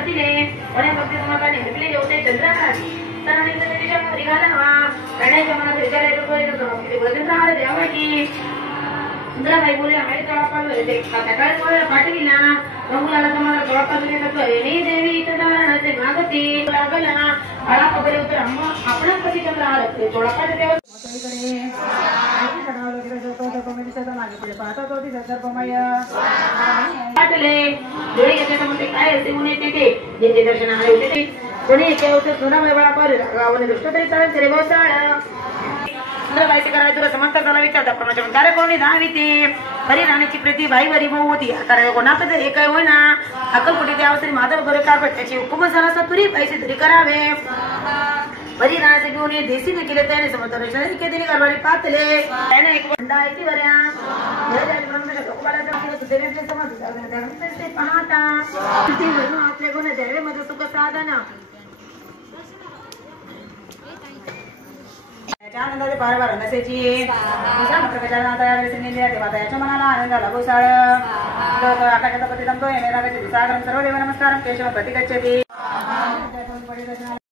करतिले कोण्या भक्ती तुम्हाला निर्मिले जेवते चंद्राकाशी तनाने त्याच्या घरी घालावा रण्याच्या मनात विचारायचं कोणी वजन राहणार देवाची चंद्राबाई बोले आहे तळा पालवे ते सकाळी बोले पाठविला रंगुलाला तुम्हाला तळा पालवे करतो रे देवी चंद्राचे मागती लागला आळा पगले उतर आपण कधी चंद्र आले ते तळा पालवे देव पाटले डोळे घेतले म्हणते काय असे ऊन येते ते जे दर्शन आले होते ते कोणी येते होते सोनाबाई बाळा पार गावाने दृष्ट तरी चालेल तरी बहुसाळ चंद्रबाईचे करायला तुला समर्थ झाला विचारता प्रमाणे म्हणतात कोणी दहावी ती बरी राहण्याची प्रीती बाई बरी भाऊ होती आता कोणाकडे हे काय होय ना अक्कलकोटी द्यावं तरी माधव बरं कारपट त्याची हुकुम झाला असता तुरी पैसे तरी करावे बरी राहण्याचे घेऊन ये देशीने केले त्याने समर्थ दिली कारभारी पातले त्याने एक बंडा आहे ती बऱ्या पाहता आपल्या गुन्हे द्यावे मध्ये सुख साधन आनंदाचे पार बार नसेची देवाच्या मनाला आनंद झाला गोसाळ आकाशाचा पती दमतो सागरम सर्व देव नमस्कार केशव प्रति गच्छति